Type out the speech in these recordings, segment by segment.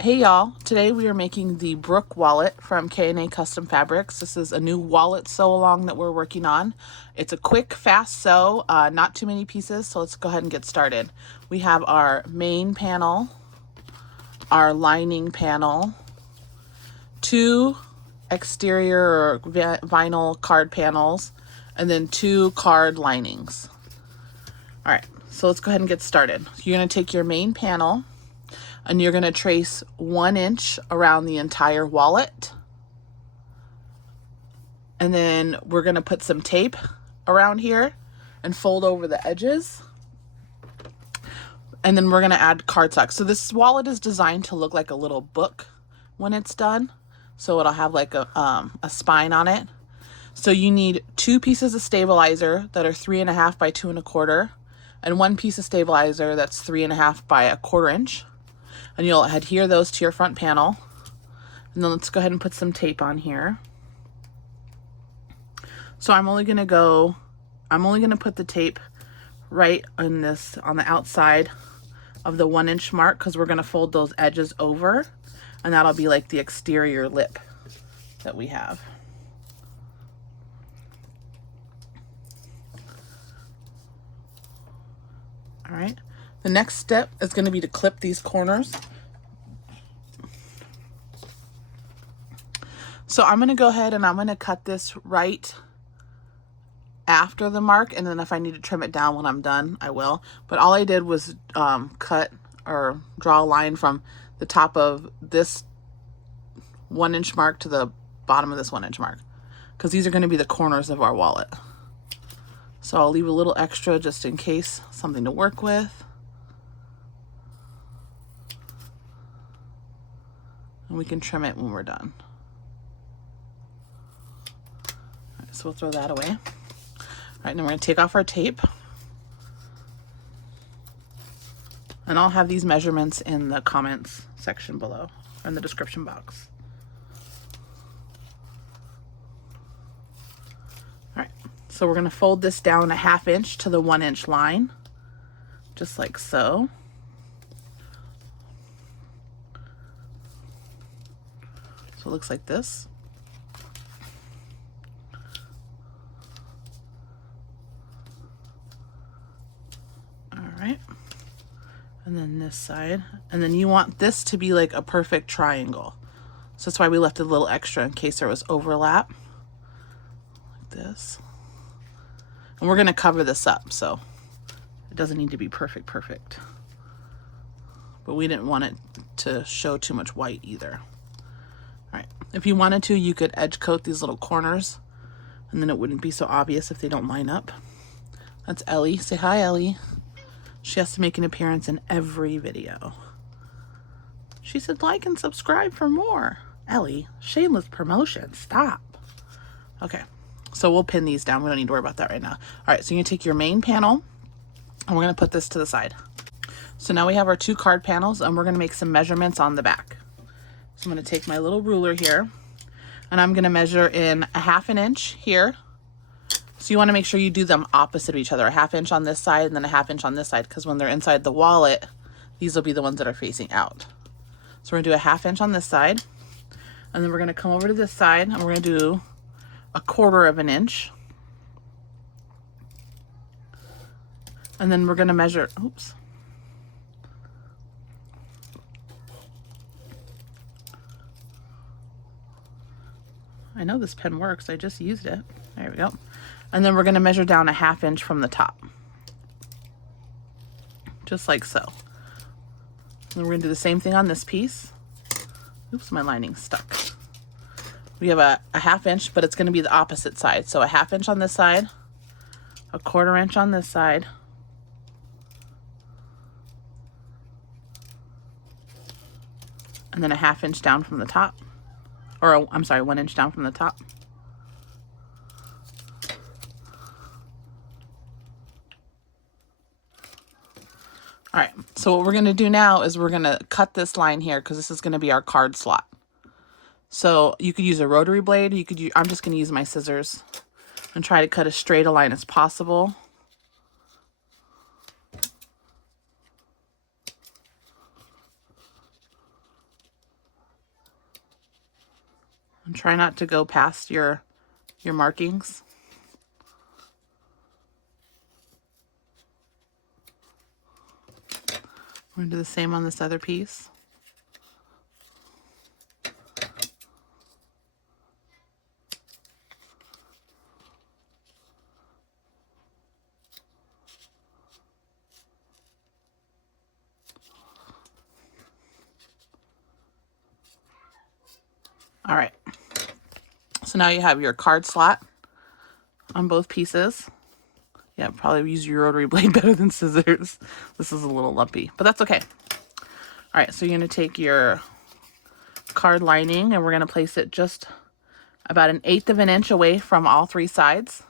Hey y'all, today we are making the Brooke wallet from K&A Custom Fabrics. This is a new wallet sew along that we're working on. It's a quick, fast sew, not too many pieces, so let's go ahead and get started. We have our main panel, our lining panel, two exterior or vinyl card panels, and then two card linings. All right, so let's go ahead and get started. You're gonna take your main panel, and you're going to trace 1 inch around the entire wallet. And then we're going to put some tape around here and fold over the edges. And then we're going to add cardstock. So this wallet is designed to look like a little book when it's done. So it'll have like a spine on it. So you need 2 pieces of stabilizer that are 3.5 by 2 1/4, and 1 piece of stabilizer that's 3.5 by 1/4 inch. And you'll adhere those to your front panel. And then let's go ahead and put some tape on here. So I'm only gonna put the tape right on the outside of the 1 inch mark, because we're gonna fold those edges over, and that'll be like the exterior lip that we have. All right. The next step is going to be to clip these corners. So I'm going to go ahead and I'm going to cut this right after the mark, and then if I need to trim it down when I'm done, I will. But all I did was cut or draw a line from the top of this 1 inch mark to the bottom of this 1 inch mark, because these are going to be the corners of our wallet. So I'll leave a little extra just in case, something to work with. And we can trim it when we're done. All right, so we'll throw that away. All right, now we're going to take off our tape. And I'll have these measurements in the comments section below, or in the description box. All right, so we're going to fold this down 1/2 inch to the 1 inch line, just like so. So it looks like this. All right. And then this side. And then you want this to be like a perfect triangle. So that's why we left a little extra in case there was overlap. Like this. And we're going to cover this up, so it doesn't need to be perfect. But we didn't want it to show too much white either. All right, if you wanted to, you could edge coat these little corners, and then it wouldn't be so obvious if they don't line up. That's Ellie. Say hi, Ellie. She has to make an appearance in every video. She said like and subscribe for more. Ellie, shameless promotion. Stop. Okay, so we'll pin these down. We don't need to worry about that right now. All right, so you're going to take your main panel, and we're going to put this to the side. So now we have our 2 card panels, and we're going to make some measurements on the back. So I'm going to take my little ruler here, and I'm going to measure in 1/2 inch here. So you want to make sure you do them opposite of each other, 1/2 inch on this side and then 1/2 inch on this side, because when they're inside the wallet, these will be the ones that are facing out. So we're going to do 1/2 inch on this side, and then we're going to come over to this side, and we're going to do 1/4 inch. And then we're going to measure, oops. I know this pen works. I just used it. There we go. And then we're going to measure down 1/2 inch from the top. Just like so. And we're going to do the same thing on this piece. Oops, my lining's stuck. We have a 1/2 inch, but it's going to be the opposite side. So 1/2 inch on this side, 1/4 inch on this side, and then 1/2 inch down from the top. Or I'm sorry, 1 inch down from the top. All right, so what we're going to do now is we're going to cut this line here, because this is going to be our card slot. So you could use a rotary blade. I'm just going to use my scissors and try to cut as straight a line as possible. And try not to go past your markings. We're going to do the same on this other piece. All right. So now you have your card slot on both pieces. Yeah, probably use your rotary blade better than scissors. This is a little lumpy, but that's okay. All right, so you're going to take your card lining and we're going to place it just about 1/8 of an inch away from all 3 sides.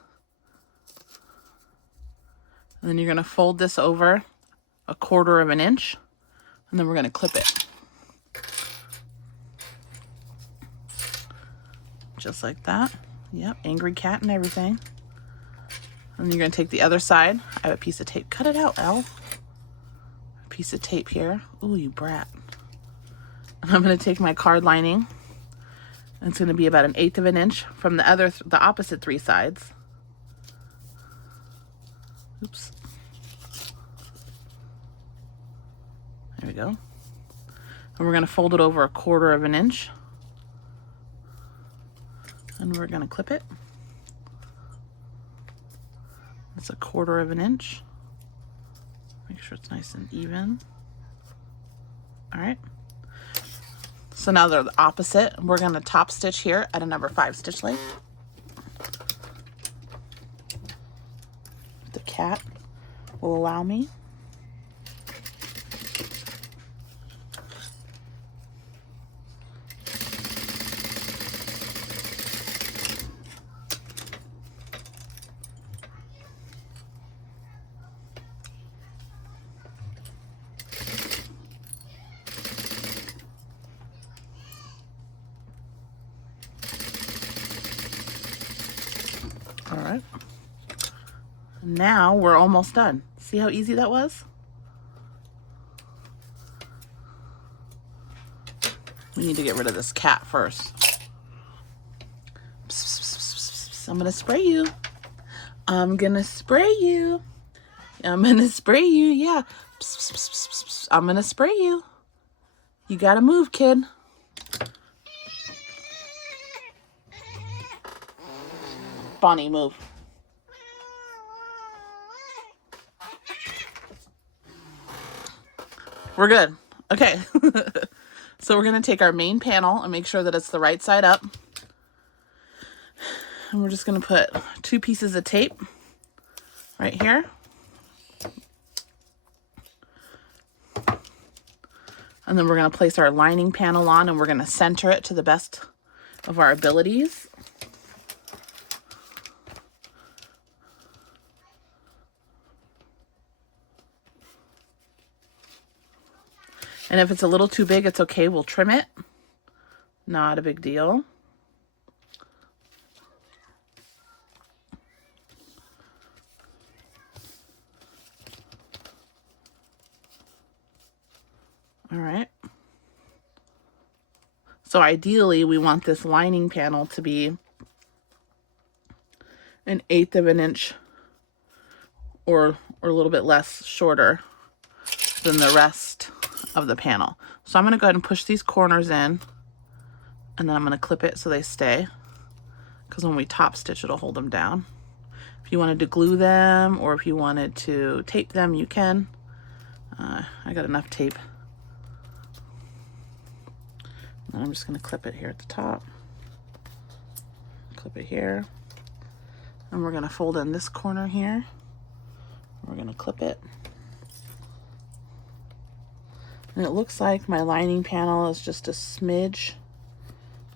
And then you're going to fold this over 1/4 of an inch, and then we're going to clip it. Just like that. Yep, angry cat and everything. And you're going to take the other side. I have a piece of tape. Cut it out, Elle. A piece of tape here. Ooh, you brat. And I'm going to take my card lining. And it's going to be about 1/8 of an inch from the opposite 3 sides. Oops. There we go. And we're going to fold it over 1/4 of an inch. And we're going to clip it. It's 1/4 of an inch. Make sure it's nice and even. All right. So now they're the opposite. We're going to top stitch here at a number 5 stitch length. The cat will allow me. All right. Now we're almost done. See how easy that was? We need to get rid of this cat first. I'm gonna spray you. I'm gonna spray you. I'm gonna spray you, yeah. I'm gonna spray you. You gotta move, kid. Bonnie, move. We're good. Okay. So we're going to take our main panel and make sure that it's the right side up. And we're just going to put 2 pieces of tape right here. And then we're going to place our lining panel on and we're going to center it to the best of our abilities. And if it's a little too big, it's okay. We'll trim it. Not a big deal. All right. So ideally, we want this lining panel to be 1/8 of an inch or a little bit less shorter than the rest of the panel. So I'm going to go ahead and push these corners in, and then I'm going to clip it so they stay, because when we top stitch, it'll hold them down. If you wanted to glue them or if you wanted to tape them, you can. I got enough tape. And I'm just going to clip it here at the top. Clip it here. And we're going to fold in this corner here. We're going to clip it. And it looks like my lining panel is just a smidge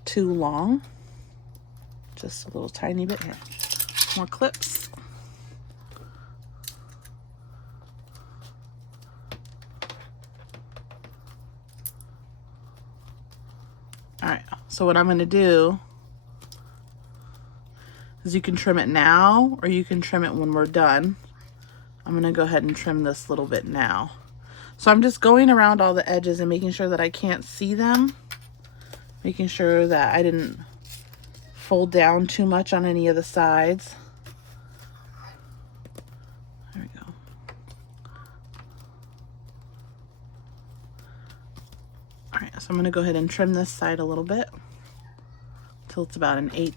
too long. Just a little tiny bit here. More clips. All right, so what I'm going to do is you can trim it now or you can trim it when we're done. I'm going to go ahead and trim this little bit now. So I'm just going around all the edges and making sure that I can't see them. Making sure that I didn't fold down too much on any of the sides. There we go. All right, so I'm going to go ahead and trim this side a little bit till it's about 1/8.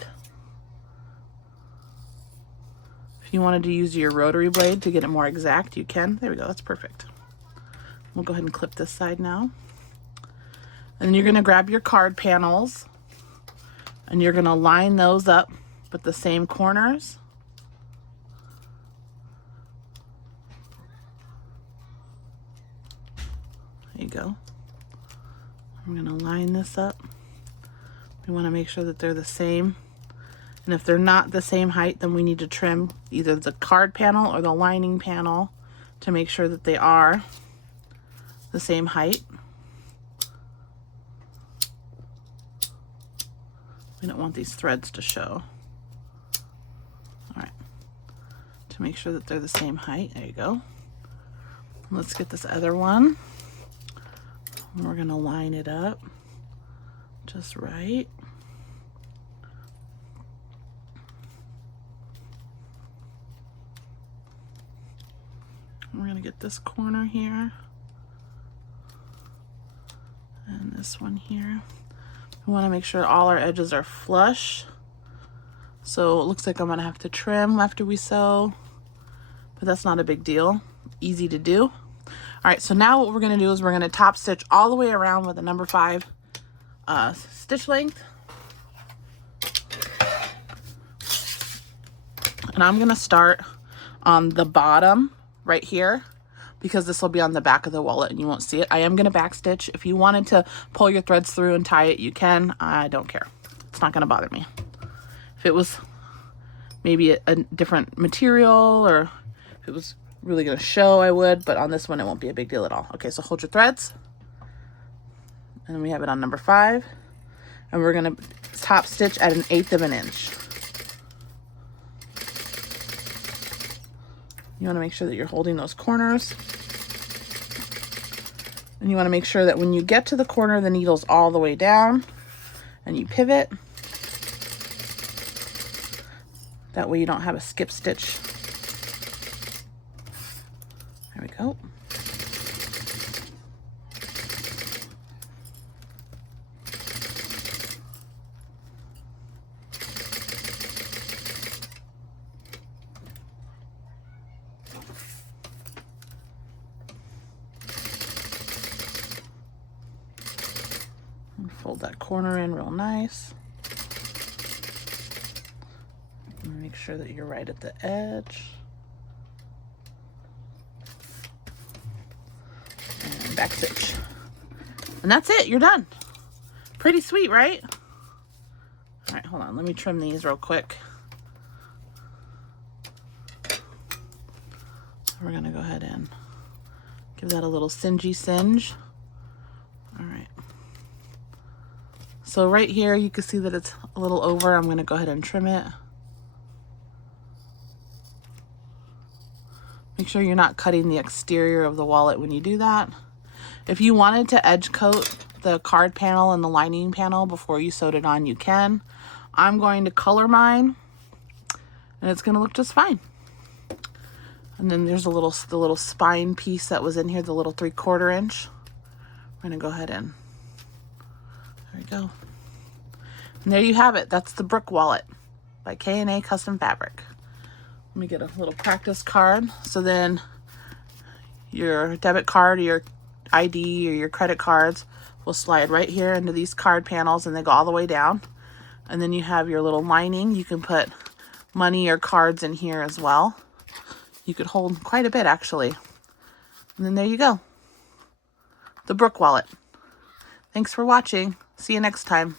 If you wanted to use your rotary blade to get it more exact, you can. There we go, that's perfect. We'll go ahead and clip this side now. And then you're going to grab your card panels and you're going to line those up with the same corners. There you go. I'm going to line this up. We want to make sure that they're the same. And if they're not the same height, then we need to trim either the card panel or the lining panel to make sure that they are the same height. We don't want these threads to show. All right, to make sure that they're the same height. There you go. Let's get this other one. We're gonna line it up just right. We're gonna get this corner here and this one here. We want to make sure all our edges are flush. So it looks like I'm gonna have to trim after we sew, but that's not a big deal. Easy to do. All right, so now what we're gonna do is we're gonna top stitch all the way around with a number 5 stitch length. And I'm gonna start on the bottom right here because this will be on the back of the wallet and you won't see it. I am gonna back stitch. If you wanted to pull your threads through and tie it, you can. I don't care. It's not gonna bother me. If it was maybe a different material or if it was really gonna show, I would, but on this one, it won't be a big deal at all. Okay, so hold your threads. And then we have it on number 5. And we're gonna top stitch at 1/8 of an inch. You wanna make sure that you're holding those corners. And you wanna make sure that when you get to the corner, the needle's all the way down and you pivot. That way you don't have a skip stitch. There we go. And fold that corner in real nice. And make sure that you're right at the edge. And back stitch. And that's it, you're done. Pretty sweet, right? All right, hold on, let me trim these real quick. We're gonna go ahead and give that a little singy singe. All right. So right here, you can see that it's a little over. I'm gonna go ahead and trim it. Make sure you're not cutting the exterior of the wallet when you do that. If you wanted to edge coat the card panel and the lining panel before you sewed it on, you can. I'm going to color mine and it's gonna look just fine. And then there's the little spine piece that was in here, the little 3/4 inch. We're gonna go ahead and, there we go. And there you have it. That's the Brooke wallet by K&A Custom Fabric. Let me get a little practice card. So then your debit card or your ID or your credit cards will slide right here into these card panels and they go all the way down. And then you have your little lining. You can put money or cards in here as well. You could hold quite a bit actually. And then there you go. The Brooke wallet. Thanks for watching. See you next time.